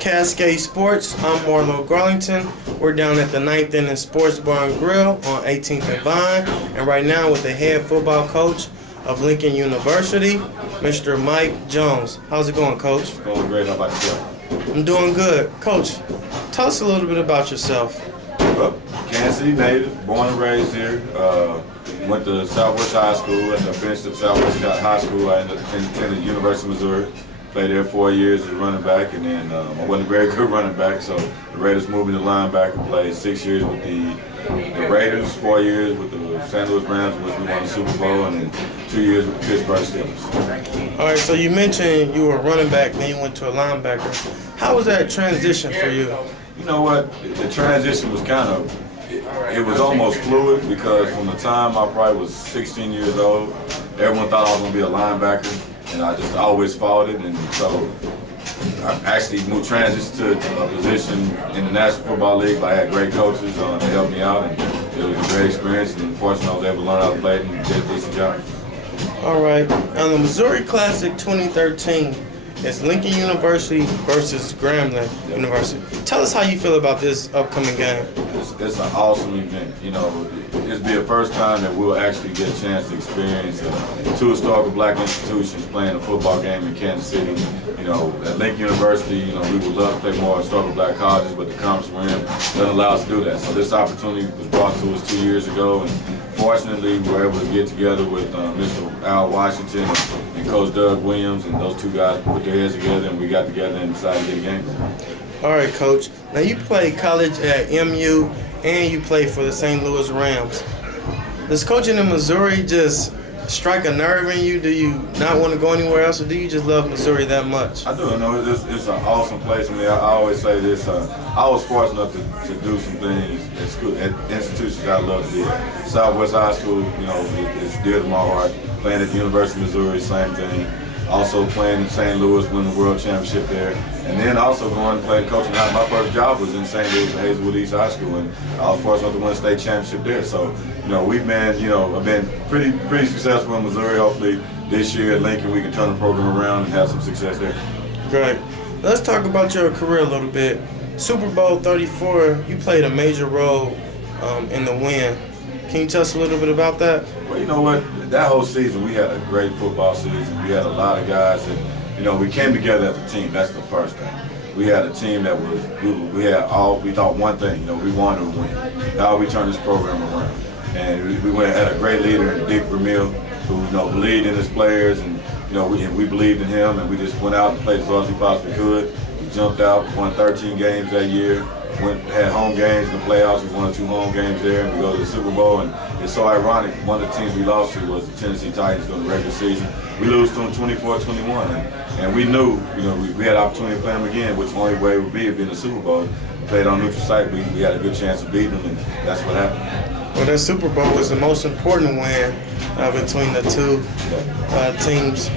Cascade Sports. I'm Marlo Garlington. We're down at the 9th Inning Sports Bar and Grill on 18th and Vine, and right now with the head football coach of Lincoln University, Mr. Mike Jones. How's it going, Coach? Going great. How about yourself? I'm doing good. Coach, tell us a little bit about yourself. Well, Kansas City native, born and raised here. Went to Southwest High School. After I finished up Southwest High School, I attended University of Missouri. Played there 4 years as a running back, and then I wasn't a very good running back, so the Raiders moved me to linebacker. Played 6 years with the Raiders, 4 years with the St. Louis Rams, in which we won the Super Bowl, and then 2 years with the Pittsburgh Steelers. All right, so you mentioned you were a running back, then you went to a linebacker. How was that transition for you? You know what? The transition was kind of, it was almost fluid, because from the time I probably was 16 years old, everyone thought I was going to be a linebacker. And I just always followed it, and so I actually transitioned to a position in the National Football League. I had great coaches that helped me out, and it was a great experience. And fortunately, I was able to learn how to play and did a decent job. All right. The Missouri Classic 2013 is Lincoln University versus Grambling University. Tell us how you feel about this upcoming game. It's an awesome event. You know, it'll be the first time that we'll actually get a chance to experience two historical black institutions playing a football game in Kansas City. You know, at Lincoln University, you know, we would love to play more historical black colleges, but the conference we're in doesn't allow us to do that. So this opportunity was brought to us 2 years ago, and fortunately, we were able to get together with Mr. Al Washington and Coach Doug Williams, and those two guys put their heads together, and we got together and decided to get a game going. All right, Coach. Now, you played college at MU, and you played for the St. Louis Rams. Does coaching in Missouri just strike a nerve in you? Do you not want to go anywhere else, or do you just love Missouri that much? I do. You know, it's an awesome place. I mean, I always say this. I was fortunate enough to do some things at school, at institutions I love to do. Southwest High School, you know, it's dear to my heart. Playing at the University of Missouri, same thing. Also playing in St. Louis, winning the World Championship there. And then also going and playing coaching. My first job was in St. Louis at Hazelwood East High School, and I was fortunate to win a state championship there. So, you know, we've been, you know, I've been pretty successful in Missouri. Hopefully this year at Lincoln we can turn the program around and have some success there. Great. Let's talk about your career a little bit. Super Bowl 34, you played a major role in the win. Can you tell us a little bit about that? Well, you know what? That whole season, we had a great football season. We had a lot of guys that, you know, we came together as a team. That's the first thing. We had a team that was, we thought one thing, you know, we wanted to win. How we turn this program around. And we had a great leader in Dick Vermeil, who, you know, believed in his players, and, you know, we believed in him, and we just went out and played as well as we possibly could. We jumped out, won 13 games that year. Had home games in the playoffs. We won 2 home games there, and we go to the Super Bowl. And it's so ironic. One of the teams we lost to was the Tennessee Titans during the regular season. We lose to them 24-21, and we knew, you know, we had opportunity to play them again, which the only way would be in the Super Bowl. We played on neutral site. We had a good chance of beating them, and that's what happened. Well, that Super Bowl was the most important win between the two teams.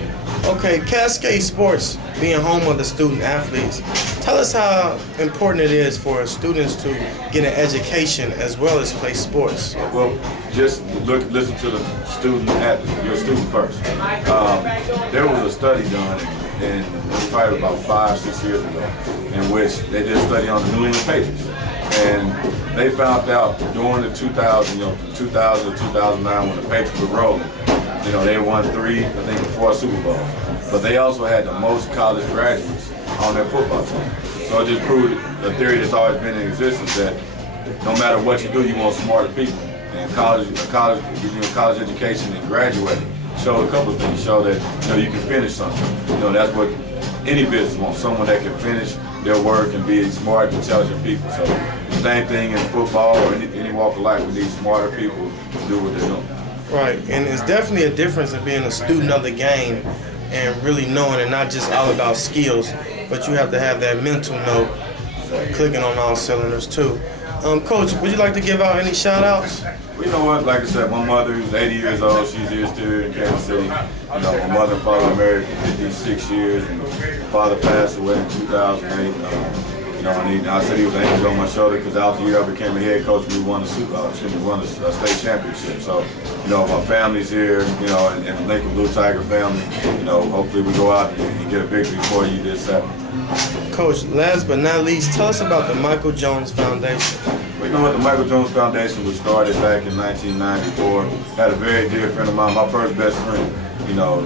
Okay, Cascade Sports, being home of the student athletes, tell us how important it is for students to get an education as well as play sports. Well, just listen to the student athlete, your student first. There was a study done, and probably about 5-6 years ago, in which they did a study on the New England Patriots. And they found out during the 2000, you know, from 2000 to 2009, when the Patriots were rolling, you know, they won 3, I think, 4 Super Bowls. But they also had the most college graduates on their football team. So it just proved the theory that's always been in existence, that no matter what you do, you want smarter people. And college education and graduating showed a couple of things. Showed that, you know, you can finish something. You know, that's what any business wants, someone that can finish their work and be smart, intelligent people. So the same thing in football or any walk of life, we need smarter people to do what they're doing. Right, and it's definitely a difference in being a student of the game and really knowing and not just all about skills, but you have to have that mental note clicking on all cylinders too. Coach, would you like to give out any shout outs? Well, you know what, like I said, my mother, who's 80 years old, she's here still in Kansas City. You know, my mother and father were married for 56 years, and my father passed away in 2008. You know, and I said he was an angel on my shoulder because that was the year I became a head coach and we won a state championship. So, you know, my family's here, you know, and the Lincoln Blue Tiger family. You know, hopefully we go out and get a victory for you this Saturday. Coach, last but not least, tell us about the Michael Jones Foundation. Well, you know what? The Michael Jones Foundation was started back in 1994. Had a very dear friend of mine, my first best friend. You know,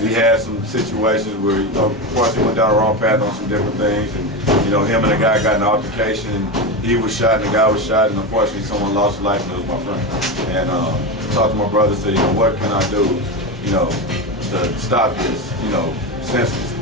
he had some situations where, you know, of course he went down the wrong path on some different things, and you know, him and the guy got in an altercation, and he was shot and the guy was shot, and unfortunately someone lost his life, and it was my friend. And I talked to my brother, said, you know, what can I do, you know, to stop this, you know, senselessness.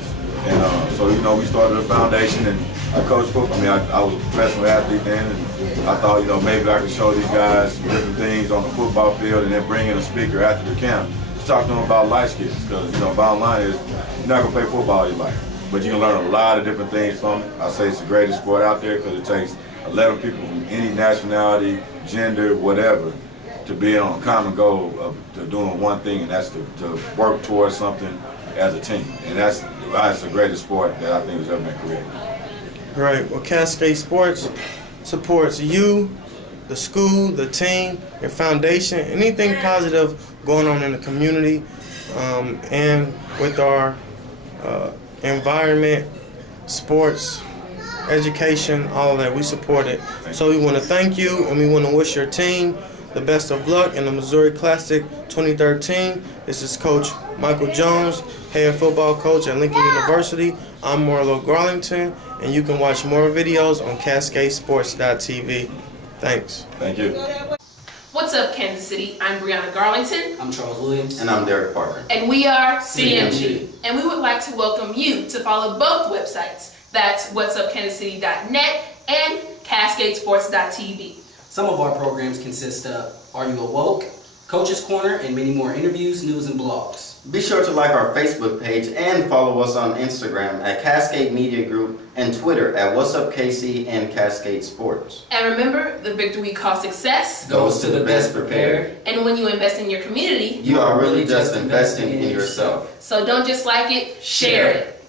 And so, you know, we started a foundation, and I coached football. I mean, I was a professional athlete then, and I thought, you know, maybe I could show these guys some different things on the football field, and then bring in a speaker after the camp to talk to them about life skills. Because, you know, bottom line is, you're not going to play football all your life, but you can learn a lot of different things from it. I say it's the greatest sport out there because it takes 11 people from any nationality, gender, whatever, to be on a common goal of doing one thing, and that's to work towards something as a team. And that's the greatest sport that I think has ever been created. Great. Well, Cascade Sports supports you, the school, the team, your foundation, anything positive going on in the community, and with our environment, sports, education, all of that. We support it. So we want to thank you, and we want to wish your team the best of luck in the Missouri Classic 2013. This is Coach Michael Jones, head football coach at Lincoln University. I'm Marlo Garlington, and you can watch more videos on CascadeSports.tv. Thanks. Thank you. What's up, Kansas City? I'm Brianna Garlington. I'm Charles Williams. And I'm Derek Parker. And we are CMG. CMG. And we would like to welcome you to follow both websites. That's whatsupkansascity.net and CascadeSports.tv. Some of our programs consist of Are You Awoke?, Coach's Corner, and many more interviews, news, and blogs. Be sure to like our Facebook page and follow us on Instagram at Cascade Media Group and Twitter at What's Up KC and Cascade Sports. And remember, the victory we call success Goes to the best prepared. And when you invest in your community, You are really just investing in yourself. So don't just like it, share it.